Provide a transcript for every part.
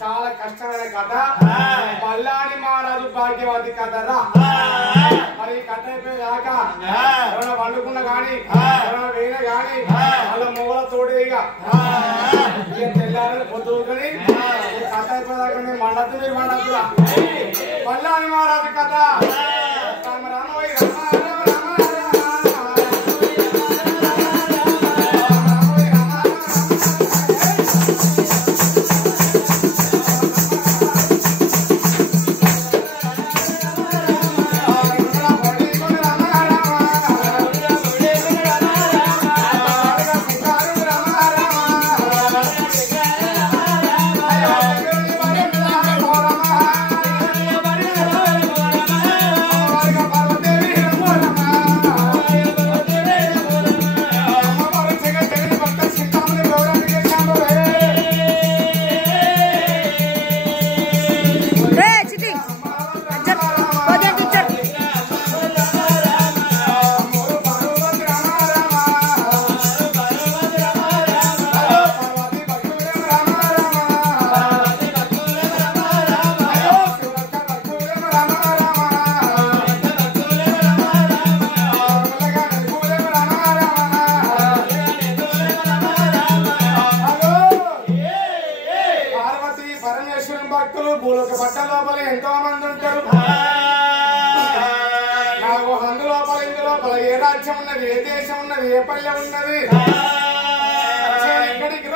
చాలా కష్టమైన కథ. బల్లాని మహారాజు భాగ్యవతి కథరా. మరి కథ అయిపోయేదాక ఎవరైనా వండుకున్నా గాని ఎవరైనా వేయినా గాని వాళ్ళ మొగల తోడే ఇక తెల్లారని పొద్దుకొని కథ అయిపోయేదాకా మీరు మండద్దు, మీరు మండద్దురా. బల్లాని మహారాజు కథ. రామ రామ ఎంతో మంది ఉంటారు. నాకు అందులోపల ఇందులోపల ఏ రాజ్యం ఉన్నది, ఏ దేశం ఉన్నది, ఏ పల్లె ఉన్నది, ఎక్కడికి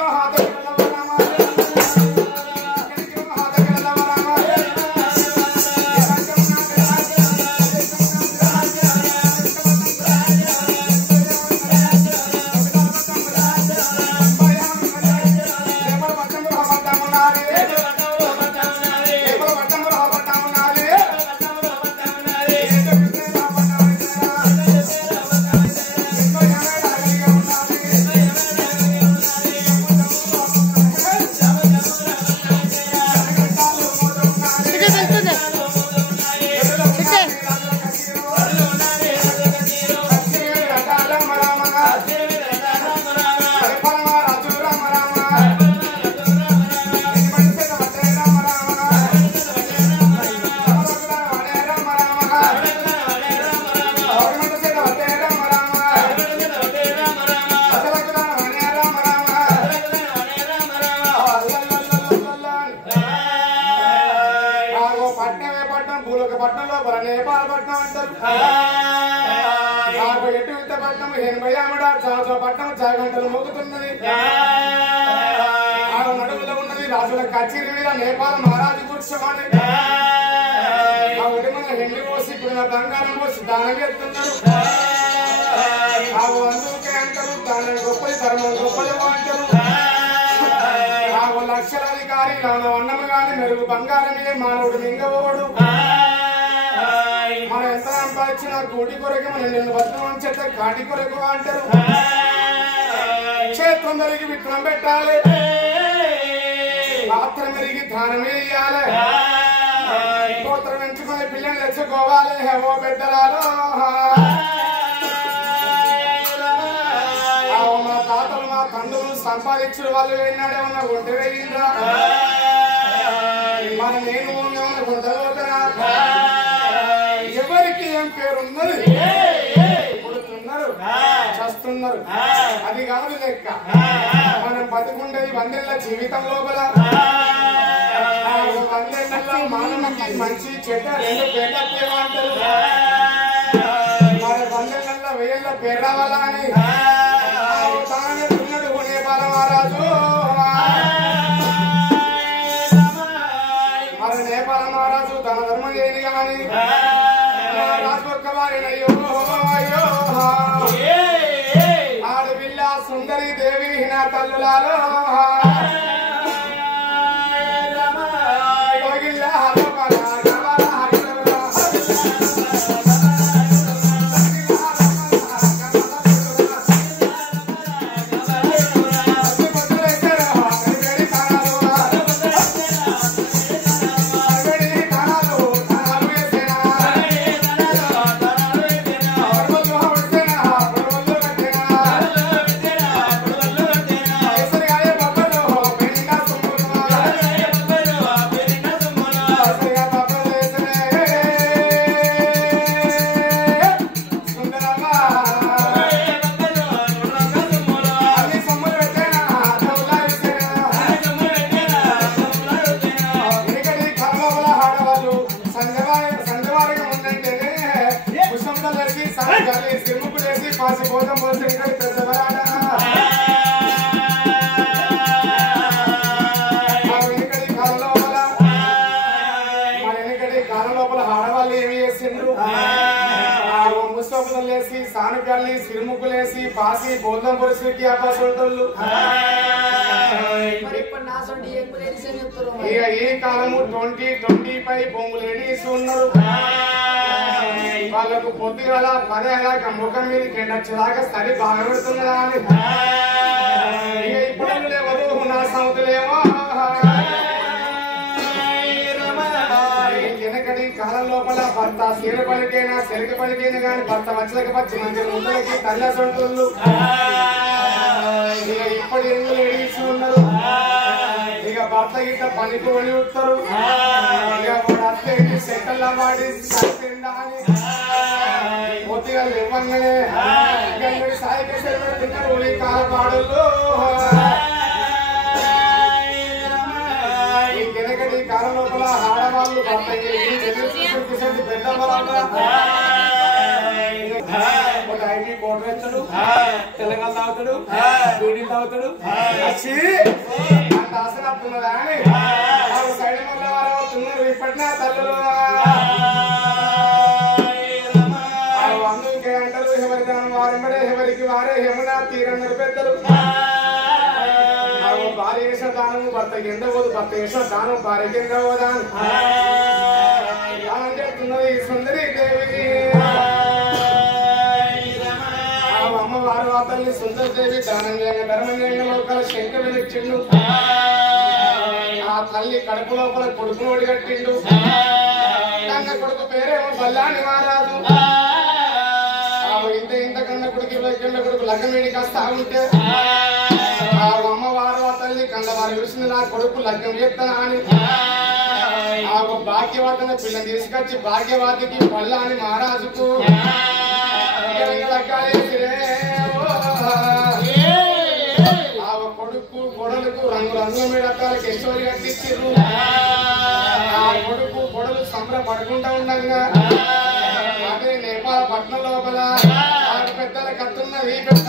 పట్నంలో నేపాల పట్నం అంటారు. ఎటు విత్త పట్నం ఎనభైయాముడా పట్నం చాగంటలు మోగుతున్నది. నడువులో ఉన్నది రాజుల కచేరి మీద నేపాల మహారాజు కూర్చోమని మన హెండి పోసి ఇప్పుడు బంగారం పోసి దానం చేస్తున్నారు. అందుకే అంటారు దాని గొప్పది ధర్మం గొప్పది అంటారు. లక్షలాధికారి అన్నము గాని మెరుగు బంగారమే మానవుడు మింగవోడు. మనం ఎంత సంపాదించిన కోటి కొరకు మనం నిన్ను భద్రం చేత కాటి కొరకు అంటారు. చేత్రం మెరిగి విత్తనం పెట్టాలి, పాత్రం మెరిగి దానం వేయాలి, గోత్రం ఎంచుకుని పిల్లని తెచ్చుకోవాలి. హేవో బిడ్డలాలో మా తాతలు మా తండ్రులు సంపాదించిన వాళ్ళు విన్నాడే ఉన్న గుంటె వేయిండ్రా. మన నేను గుంటపోతున్నా ఎవరికి ఏం పేరున్నది పుడుతున్నారు చస్తున్నారు అది కాదు లెక్క. మనం బతుకుండేది వందేళ్ల జీవితం లోపల. వందేళ్లలో మానవునికి మంచి చెడ్డ రెండు పేర్లు అంటారు. మరి వందేళ్లలో వేళ్ళ పేరు రావాలా అని తానే ఉన్నాడు నేపాల మహారాజు. మరి నేపాల మహారాజు తన ధర్మం చేయని కానీ రాజొక్క వారినయ్యో అయ్యో ఆడపిల్ల సుందరి దేవి నా తల్లులాలో కల్లి సిరుముకులేసి పాసి బోధం పరిస్థితికి అబ్బాసోళ్ళు ఇక ఈ కాలము 2025 బొంగులేడీస్ ఉన్నారు. వాళ్ళకు పొద్దుగల 10 అయ్యాక ముఖం మీద కెండొచ్చేదాకా సరి బాగా పెడుతున్నదా అని ఇక ఇప్పుడు లేవరు నా సౌతులేమో వెనకటి కాలం లోపల భర్త సీర పనికైనా సెలక పనికైనా కానీ భర్త వచ్చలకి వచ్చి మంచి ముందలకి తల్లి ఇక ఇప్పటి ఎందుకు లేడీస్ ఉన్నారు. ఇక భర్త గిట్ట పనికి వెళ్ళి ఉంటారు. ఇక వాడు అత్తే సెట్టల్లా వాడి తిండాలి కొద్దిగా ఇవ్వంగానే ఇక సాయి కేసరి పెడుతున్నారు ఈ కాల పాడల్లో. ఈ వెనకటి కాలం లోపల ఆడవాళ్ళు భర్త ఒక ఐటీ కోట వేస్తాడు, తెలంగాణ తాగుతాడు, బీడీలు తాగుతాడు వచ్చి అంత ఆసనవుతున్నదా అని సైడ్ వల్ల వారు అవుతున్నారు. ఇప్పటినా తల్లులు అందుకే అంటారు ఎవరి దానం వారెంబడే ఎవరికి వారే యమునా తీరన్నారు పెద్దలు. భార్య చేసిన దానము భర్తకి ఎంత పోదు, భర్త చేసిన దానం భార్యకి ఎంత పోదా దానం చేస్తున్నది సుందరి దేవి. అమ్మవారు ఆ తల్లి సుందరి దేవి దానం చేయంగా ధర్మం చేయంగా లోకాల శంకరుని ఇచ్చిండు. ఆ తల్లి కడుపు లోపల కొడుకును ఒడిగట్టిండు. కన్న కొడుకు పేరేమో బల్లాని మహారాజు. ఇంత ఇంత కన్న కొడుకు లగ్గమేడికి వస్తా ఉంటే ఆ అమ్మవారు ఆ తల్లి కన్నవారు చూసిన నా కొడుకు లగ్గం చేస్తానా అని ఆ భాగ్యవాదన పిల్లని తీసుకొచ్చి భాగ్యవాదికి బల్లాని మహారాజుకు ఆ కొడుకు కొడలకు రంగు రంగుల మీద కిషోరి కట్టించారు. ఆ కొడుకు కొడలు సంబరపడకుండా ఉండగా అదే నేపాల పట్నం లోపల పెద్దల కత్తున్నది పెద్ద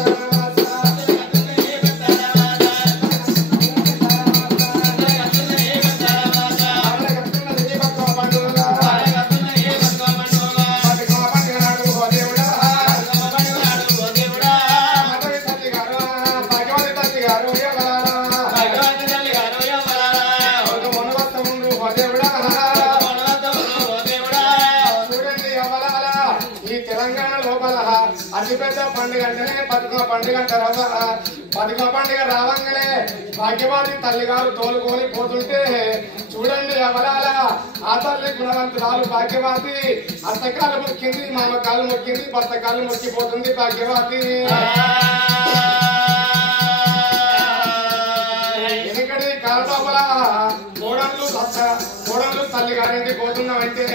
అతిపెద్ద పండుగ అంటేనే బతుకమ్మ పండుగ అంటారు. బతుకమ్మ పండుగ రావంగానే భాగ్యవాది తల్లి గారు తోలుకొని పోతుంటే చూడండి ఎవరాల ఆ తల్లి గుణవంతురాలు భాగ్యవాది అత్తకాలు మొక్కింది, మామకాలు మొక్కింది, భర్తకాలు మొక్కిపోతుంది భాగ్యవాది. ఎందుకంటే కాలలోపల కోడళ్ళు తల్లి గారింటి పోతున్నామంటే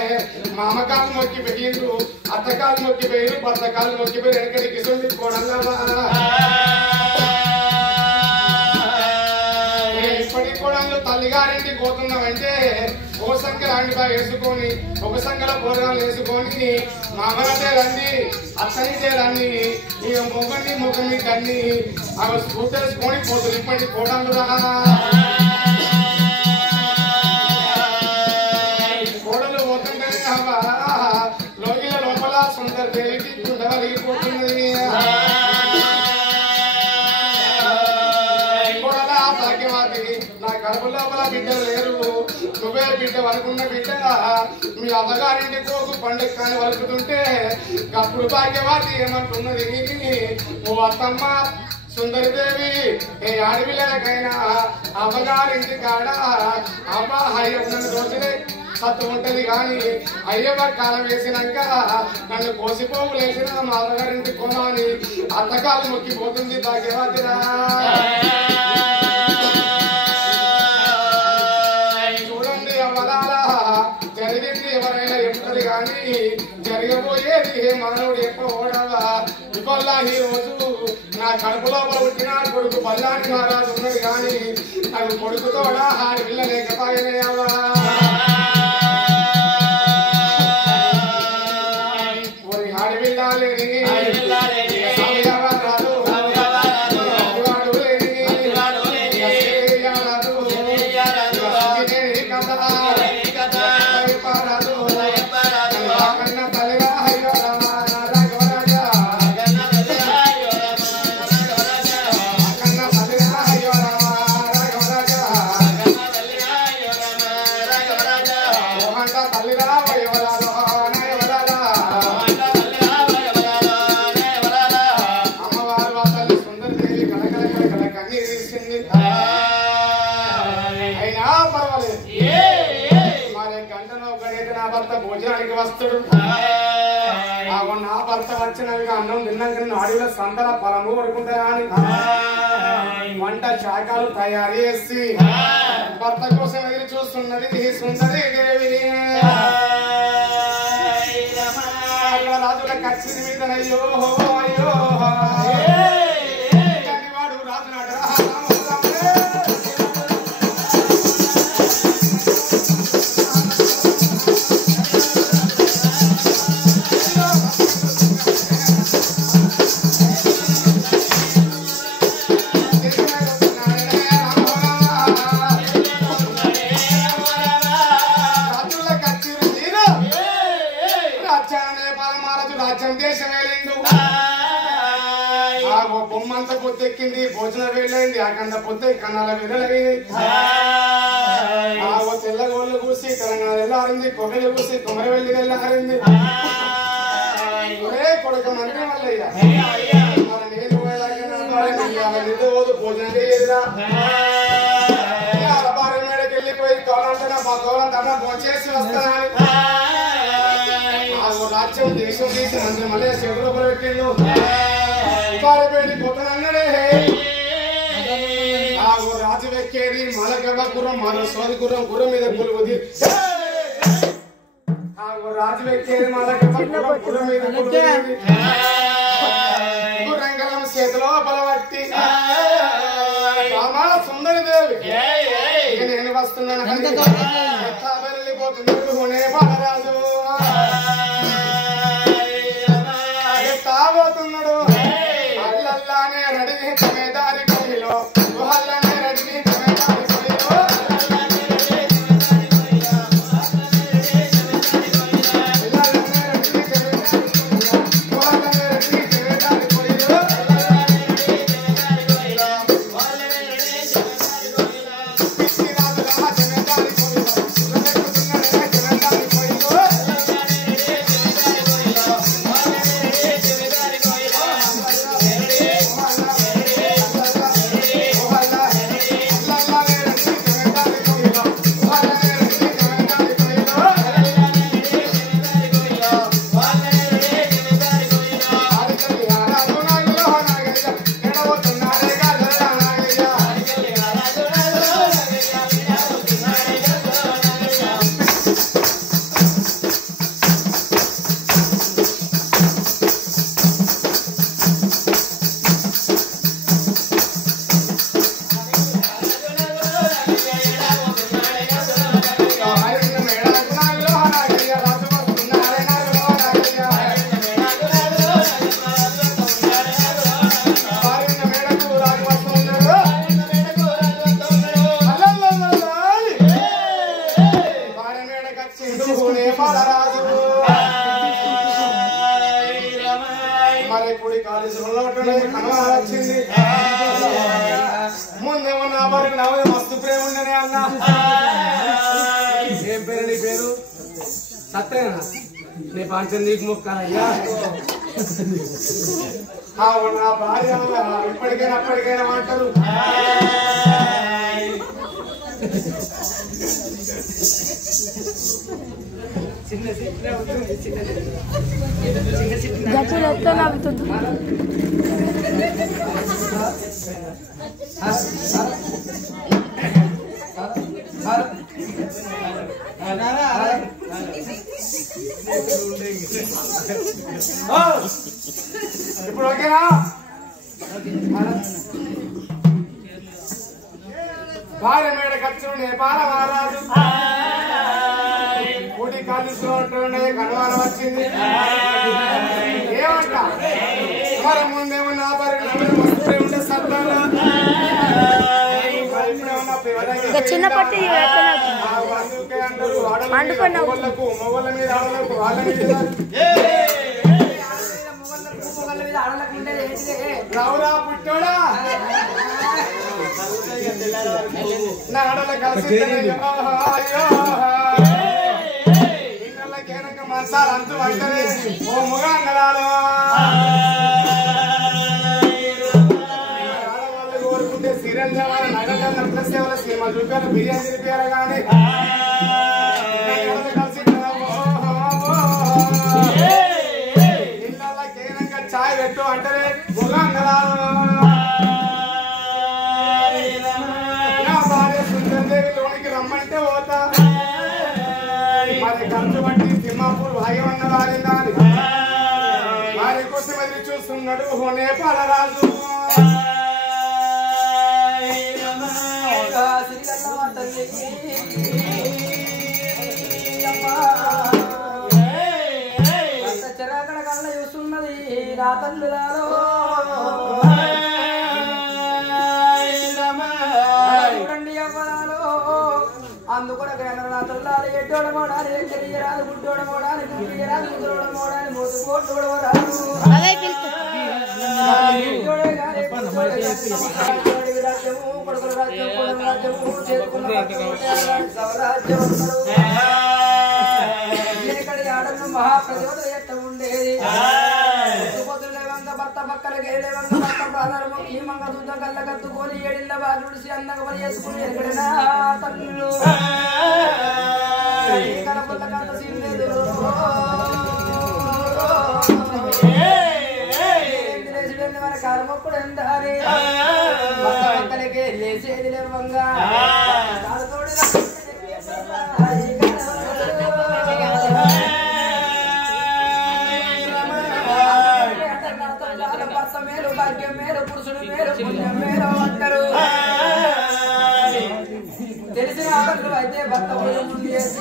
మామకాలు మొక్కి పెయ్యిండ్రు, అత్తకాలు మొక్కి పోయిరు, భర్తకాలు మొక్కి పోయి వెనకడికి ఇస్తుంది కోడళ్ళ. ఇప్పటి కోడళ్ళు తల్లి గారింటి పోతున్నామంటే ఒక సంఖ్య లాంటి బాగా వేసుకొని ఒక సంఖ్యలో కూరగాయలు వేసుకొని మామలంటే రండి అత్తనిటే రండి ఇక మొగ్గని మొగ్గని కన్ని అవి స్కూట్ వేసుకొని పోతుంది ఇప్పటి కోడళ్ళు. కోడలు పోతుంటేనే లోగిల లోపల సుందర దేవికి కుండవలిగిపోతున్నది. కోడలా భాగ్యవాది నా కడుపు లోపల బిడ్డలు లేరు, నువ్వే బిడ్డ వరకున్న బిడ్డ మీ అమ్మగారింటి కోకు పండుగ కానీ వలుకుతుంటే అప్పుడు భాగ్యవాది ఏమంటున్నది, ఓ అత్తమ్మ సుందరిదేవి ఏ ఆడపిల్లలకైనా అమ్మగారింటి కాడ అమ్మ హయ్య ఉన్న రోజులే సత్తు ఉంటది కానీ అయ్యవ కాలం వేసినాక నన్ను కోసిపోవు లేచిన మా అమ్మగారింటి కోమాని అత్తకాలు మొక్కిపోతుంది భాగ్యవాదిరా. చూడండి అవలాల జరిగింది ఎవరైనా ఎప్పుడు కానీ జరగబోయేది మానవుడు ఎక్కువడవా. ఇవల్ల ఈ రోజు నా కడుపు లోపల పుట్టిన కొడుకు బల్లాని మహారాజు ఉన్నది కానీ నాకు కొడుకుతోడా ఆడి పిల్ల లేకపోయినాయవా. అమ్మవారు ఆ తల్లి సుందరదేవి కళ కన్నీరు తీసింది. అయినా పర్వాలేదు, మరి గంటలో ఒకడైతే నా భర్త భోజనానికి వస్తాడు. నా భర్త వచ్చినవిగా అన్నం తిన్నాక అడవిలో సంతల పొలము పడుకుంటారా అని వంట శాఖలు తయారు చేసి భర్త కోసం ఎదురు చూస్తున్నది సుందరి దేవి. రాజుల కచ్చి మీద అయ్యో అయ్యో వాడు రాజు నాట బొమ్మంత పొత్తెక్కింది, భోజన వేలైంది, అఖండ పొత్తు కన్నాల వేలైంది. తెల్లగోళ్ళు కూసి తెలంగాణ వెళ్ళారింది, కొమ్మలు కూసి కొమ్మరి వెళ్ళి వెళ్ళారింది. కొడుక మంత్రి వల్లయ్యా మన నేను పోదు భోజనం చేయదురా. భార్య మేడకి వెళ్ళిపోయి తోలంటున్నా మా తోలంటన్నా భోంచేసి వస్తానని రాజ్యం దేశం తీసి మంత్రి మళ్ళీ చెవులో పెట్టిండు. పారిపోయి కొత్తనన్నడే రాజు వెక్కేది మలగవ గుర్రం మరో సోది గుర్రం మీద కొలువుది. రాజు వెక్కేది మలగవ గుర్రం మీద కొలువుది. గుర్రంగలం చేతిలో బలవట్టి సుందరి దేవి నేను వస్తున్నాను వెళ్ళిపోతున్నాడు బాలరాజు తాగోతున్నాడు. అల్లల్లానే రెడీ దారి కొయ్యలో గుహల్లానే రెడీ దారి కొయ్యలో వచ్చింది. ముందేమో నా వారికి నా మస్తు ప్రేమ ఉండనే అన్న. ఏం పేరు నీ పేరు? సత్యేనా? నీ పంచం నీకు మొక్కాలయ్యా. నా భార్య ఇప్పటికైనా అప్పటికైనా అంటారు. గట్టిగా నవ్వుతుంది. ఇప్పుడు ఓకేనా? భార్య మేడ ఖర్చులు నేపాల మహారాజు కూడి కాలుష్లో కనువారం వచ్చింది. ఏమంట మరి ముందేమో నా భార్య ఉండే సత్తాలు చిన్న పట్టి అందరూ మొగళ్ళ మీద ఆడలకు వాళ్ళ మీద రావురా పుట్టోడా నా ఆడల కలిసి మంచాలు అంతు వంటలే ఓ ముగ అంగళాలు ఆడవాళ్ళు కోరుకుంటే సీరియల్ దేవాల నగల నట్ల సేవల సినిమా చూపారు బిర్యానీ తిరిపారు కానీ కలిసి ఇళ్ళ కేనంగా చాయ్ పెట్టు అంటేనే ముగ అంగళాలు నా భార్య సుందరదేవి లోనికి రమ్మంటే పోతా మరి ఖర్చు బట్టి తిమ్మాపూర్ భాగ్యమన్న వారిందా వారి కోసం ఎదురు చూస్తున్నాడు నేపాల రాజు చెరకడ కళ్ళ చూస్తున్నది నా తల్లులాలో చూడండి అవ్వలాలో అందుకొన నా తల్లాలు ఎడ్డోడమోడాలి తెలియరాదు గుడ్డోడమోడాలి గుడ్డియరాదు గుడ్డోడమోడాలి మూడు కోట్టుడమోడాలి మహాప్రతిభ ఎట్ట ఉండేది భర్త పక్కన గేలేవంగ భర్త ప్రాధాన్యము ఈ మంగ దుద్ద కళ్ళ కత్తుకొని ఏడిళ్ళ బాలుడిసి అందంగా పని చేసుకుని ఎక్కడైనా తల్లు కనపల్ల కంత సీలేదు మన కారమొప్పుడు ఎంత అని పక్కలకే లేచేది లేవంగా భర్త మేలు భాగ్యం మేలు పురుషుడు మేలు పుణ్యం మేలు అంటారు తెలిసిన ఆడలు అయితే భర్త ముందు చేసి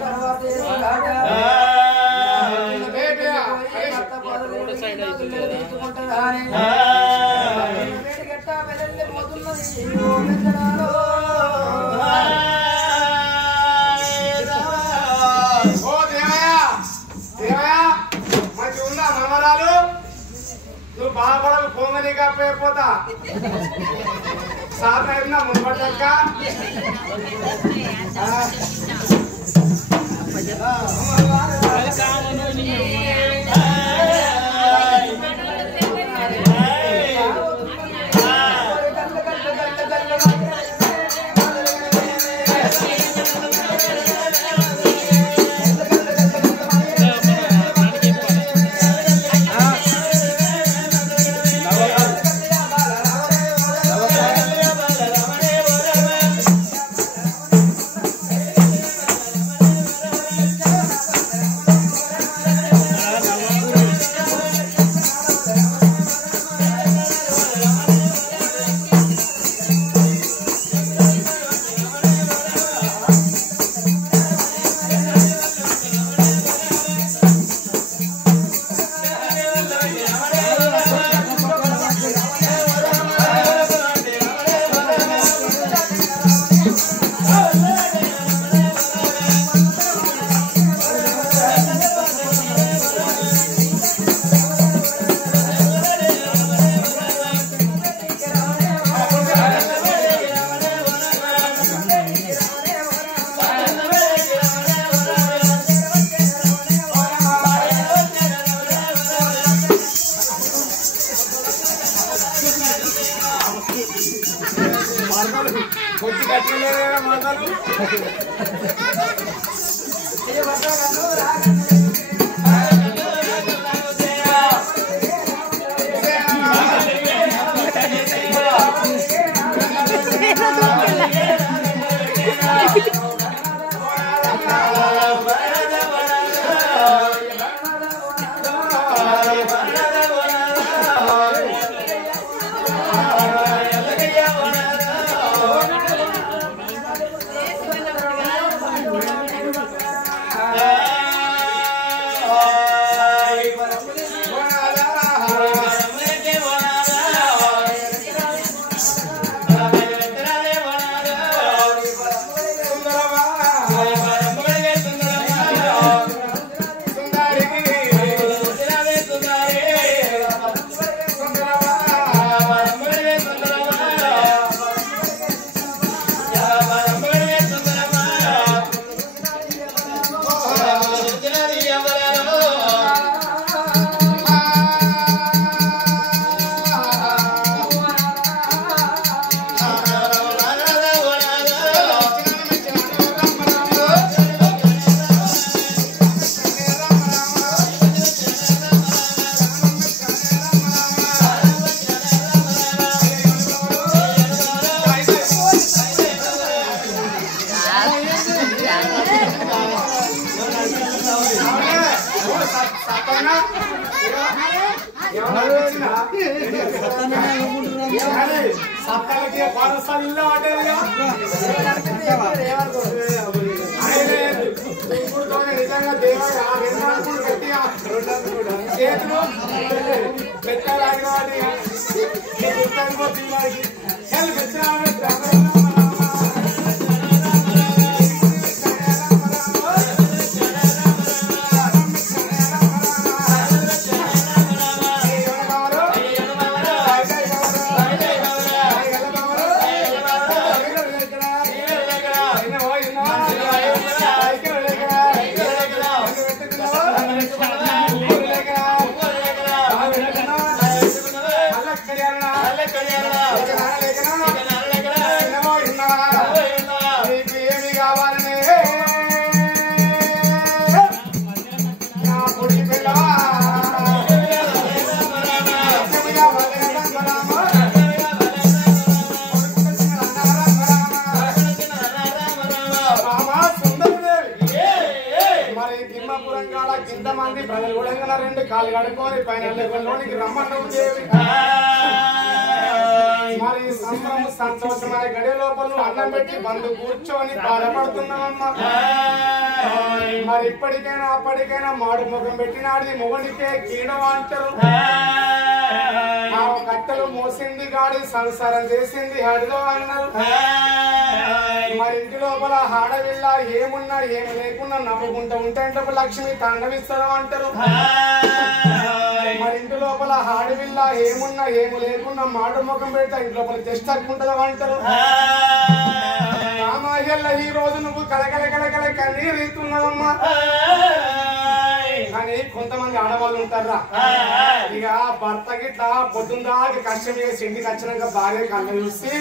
తర్వాత గట్ట వెళ్ళి పోతున్నది మంచి ఉందా మనవరాలు నువ్వు బాధపడకు పోంగని కాకపోతా సాధన అయినా మునపడ్డాక కొద్ది కట్టలేదా మాటలు సత్తానికి పరసల్లో పడ్డదిగా నిజంగా దేవగా రెండు గట్టిగా చేతులు పెట్టాలి ఇంతమంది ప్రజలు కూడా రెండు కాలు కడుక్కొని పైన లోనికి రమ్మన్నావు మరి సంతోషమైన గడియ లోపల అన్నం పెట్టి బంధు కూర్చొని బాధపడుతున్నామమ్మా. మరి ఇప్పటికైనా అప్పటికైనా మాడు ముఖం పెట్టినాడు మొగడికే కీడం అంటారు. కట్టెలు మోసింది గాడి సంసారం చేసింది హడిలో అన్నారు. మరి ఇంటి లోపల ఆడవిల్ల ఏమున్నా ఏమి లేకున్నా నవ్వుకుంటూ ఉంటే లక్ష్మి తండవిస్తారు అంటారు. మరి ఇంటి లోపల ఆడవిల్ల ఏమున్నా ఏమి లేకున్నా మాడు ముఖం పెడితే ఇంటి లోపల తెష్టకుంటది అంటారు. రామాయల్ల ఈ రోజు నువ్వు కలకల కలకల కన్నీరు ఇస్తున్నావమ్మా. కానీ కొంతమంది ఆడవాళ్ళు ఉంటారా, ఇక భర్త గిట్లా పొద్దుందాకా కష్టం చేసి ఇంటికి వచ్చినాక భార్య కళ్ళ చూసి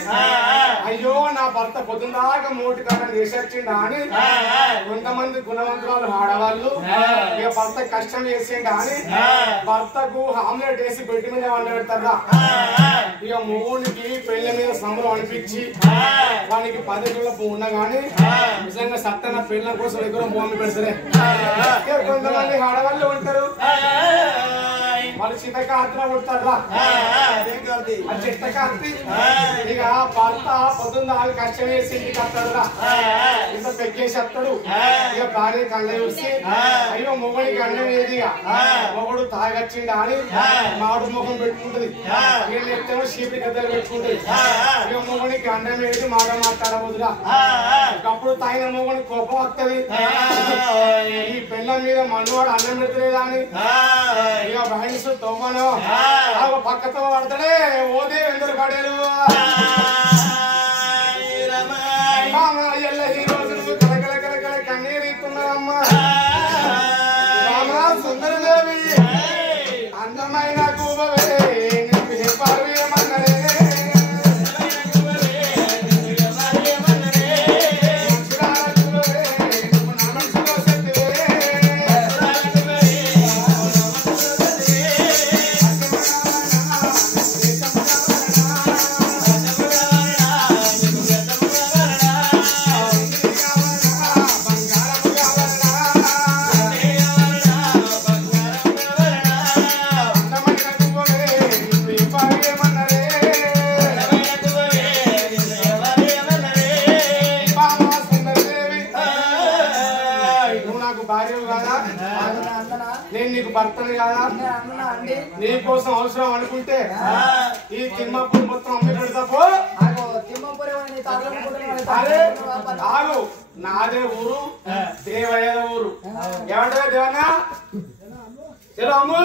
అయ్యో నా భర్త పొద్దుందాకా మూటి కళ్ళ చేసొచ్చిండా అని కొంతమంది గుణవంతురాలు ఆడవాళ్ళు ఇక భర్త కష్టం చేసిండా అని భర్తకు ఆమ్లెట్ వేసి బెడ్ మీద వండబెడతారా. ఇక మూడికి పెళ్లి మీద సంబరం అనిపించి వానికి 10 కిలోల పువ్వు ఉన్నా గానీ నిజంగా సత్తన పెళ్లి కోసం దగ్గర భూమి పెడతారే. కొంతమంది ఆడవాళ్ళు ఉంటారు, వాళ్ళు చిత్తకార్తెలో ఉంటారా, చిత్తకార్తి ఇక భర్త పొద్దున్న కష్టం వేసి ఇంటికి వస్తాడురా, ఇంత పెక్కేసి వస్తాడు. ఇక భార్య కళ్ళ చూసి అయ్యో మొగడికి అన్నం ఏదిగా మొగడు తాగొచ్చిండా అని మాడు ముఖం పెట్టుకుంటది. ఇక చెప్తేమో చీపి గద్దలు పెట్టుకుంటది. ఇక మొగడికి అన్నం ఏది మాట మాట్లాడబోదురా. అప్పుడు తాగిన మొగని కోపం వస్తుంది. ఈ పెళ్ళం మీద మనువాడు అన్నం పెడతలేదా అని ఇక బయసు తొమ్మను పక్కతో పడతాడే ఓదే ఎందుకు పడేరు. ఎల్ల ఈ రోజు నువ్వు కలకల కలకల కన్నీరు ఇస్తున్నావమ్మా. సుందరదేవి అందమైన కూబవే నీకు చెప్పాలి ఏమన్నదే. నేను నీకు భర్తను కదా, నీ కోసం అవసరం అనుకుంటే ఈ తిమ్మపూరి మొత్తం అమ్మి పెడతాపో. అరే ఆగు, నాదే ఊరు దేవయ్య ఊరు. ఏమంటే దేవన్నా చలో అమ్ము.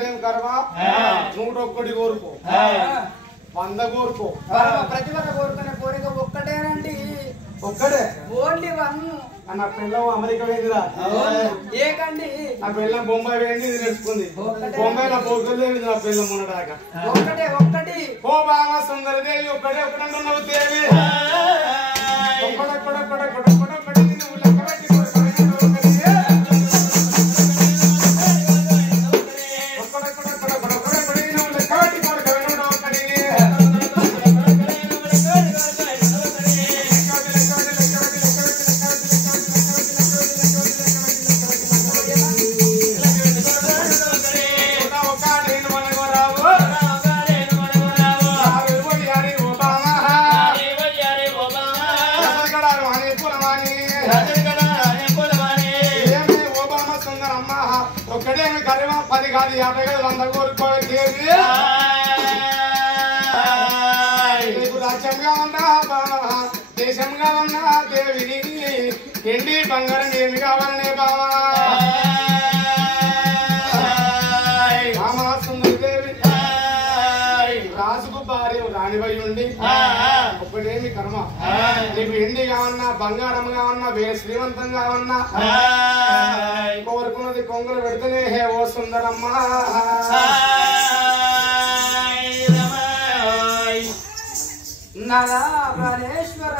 ఒక్కడేం కర్మ 101 కోరుకో 100 కోరుకో ప్రతి ఒక్క కోరుకునే కోరిక ఒక్కటేనండి ఒక్కడే ఓన్లీ 1 నా పిల్లం అమెరికా వెళ్ళిరా ఏకండి నా పిల్లం బొంబాయి వెళ్ళి ఇది నేర్చుకుంది బొంబాయిలో పోగలేదు నా పిల్లం ఉన్నదాకా ఒక్కటి ఓ బామ సుందరదేవి ఒక్కడే ఒకటంటున్నావు దేవి ఒక్కడొక్కడొక్కడొక్కడొక్కడొక్కడి నువ్వు లెక్క పెట్టి ఒక్కడేమి కర్మ 10 కాదు 50 కాదు 100 కోరుకోవాలి దేవి నీకు రాజ్యంగా ఉన్నా బావా దేశంగా ఉన్నా దేవిని ఎండి బంగారం ఏమి కావాలనే బావా సుందరి దేవి రాజుకు భార్య రాణివై ఉండి ఒక్కడేమి కర్మ నీకు ఎండి కావన్నా బంగారం కావన్నా శ్రీమంతం కావన్నా కోరుకున్నది కొంగులు పెడితేనే హే ఓ సుందరమ్మా నగా ప్రాణేశ్వర